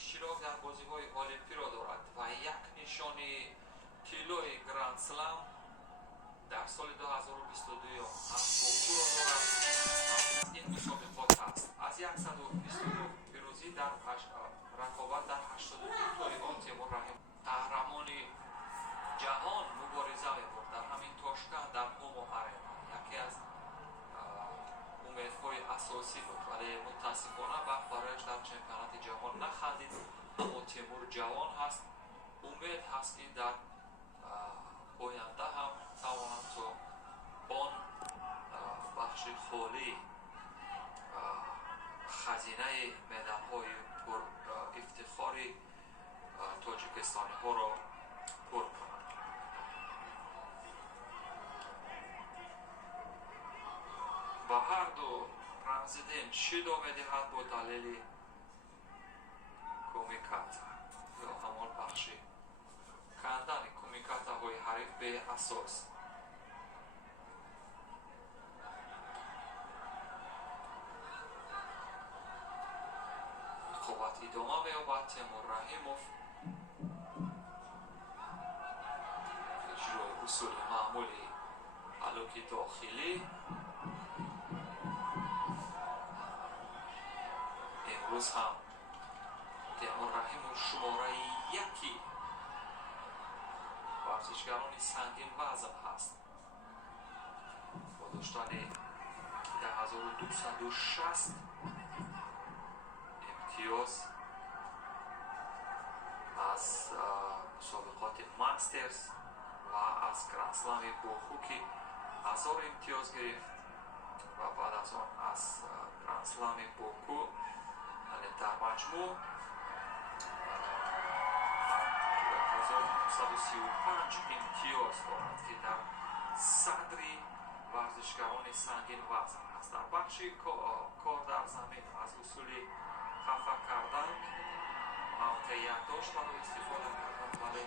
اشتراک در بازی‌های المپی را دارد و یک نشانی طلای گرند سلم در سال 2022 از بوکو را دارد. از این مسابقات است از 122 پیروزی در رقابت در 82 تای آن تیمور رحیم قهرمان جهان مبارزه می‌برد در همین تاشکند در هومو آرینا. یکی از امیدهای اساسی بود ولی متاسفانه وقت برایش در چمپیونات جهان نخندید. اما تیمور جوان هست، امید هست که در آینده هم تواند تا آن بخش خالی خزینه مدال‌های پر افتخاری تاجیکستانی ها را پر کند. و هر دو رمزیدین شیدو می‌دهد با دلیل کومیکاتا یا همان بخش کندن کومیکاتا های حریف به اساس. رقابت ادامه می‌یابد. تیمور رحیموف اجرای اصول معمولی حلوک داخلی امروز هم تیمور رحیموف شماره یکی ورزشگران سنگین وزن هست با داشتن 1260 امتیاز از مسابقات ماسترز و از گرند اسلم بوکو که 1000 امتیاز گرفت و بعد از آن از گرند اسلم بوکو در مجموع 1935 امتیاز دارد که در صدر ورزشگران سنگین وزن است. در بخش کار در زمین از اصول خفه کردن موقعیت داشت برای استفاده کردن ولی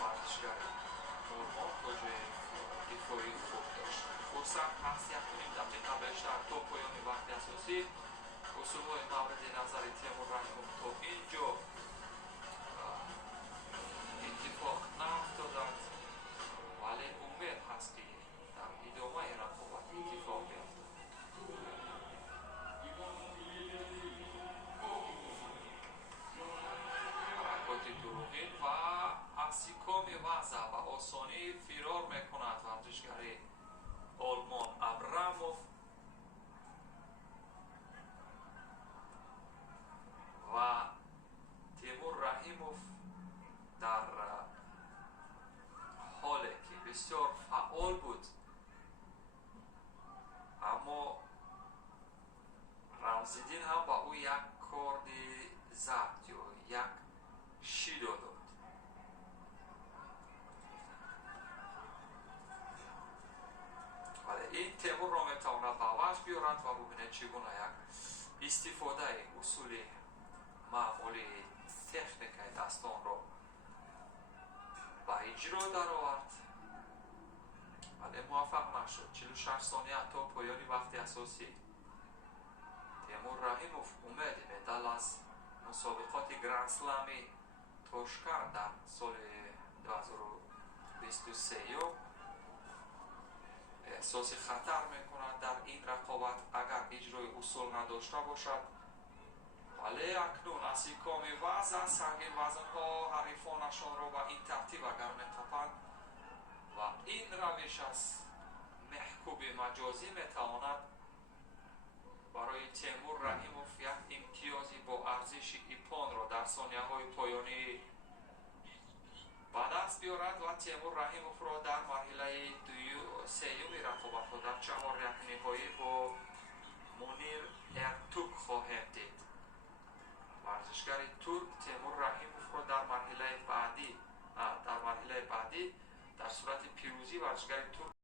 ورزشگر نورمان توجه دفاعی خوب داشت. فرصت هست 1.5 دقیقه بیشتر تا پایان وقت اساسی. اصولهای مورد نظر تیمور رحیموف تا اینجا اتفاق نیفتادند ولی امید هست که در ادامه رقابت اتفاق بیفتد. حرکات دروغین و استحکام وضع و آسانی فرار میکند ورزشگر آلمان ابراموف و تیمور رحیموف در حالی که بسیار فعال بود اما رمزیدین هم با او یک کارد زد یا یک شیدو داد. ولی این تیمور را میتواند به وجه بیارد و ببینید چگونه یک استفاده اصول معمولی تکنیک دستان را به اجرا در آورد ولی موفق نشد. 46 ثانیه تا پایان وقت اساسی. تیمور رحیموف امید مدال از مسابقات گرند اسلم تاشکند در سال 2023 احساس خطر میکند در این رقابت اگر اجرای اصول نداشته باشد ولی اکنون استحکام وزن سنگین وزنها حریفانشان را به این ترتیب اگر میتپند و این روش از محکوب مجازی میتواند برای تیمور رحیموف یک امتیازی با ارزش ایپان را در ثانیه های پایانی به دست بیارد و تیمور رحیموف را در مرحله سیوم رقابت ها در 4 یک نهایی با منیر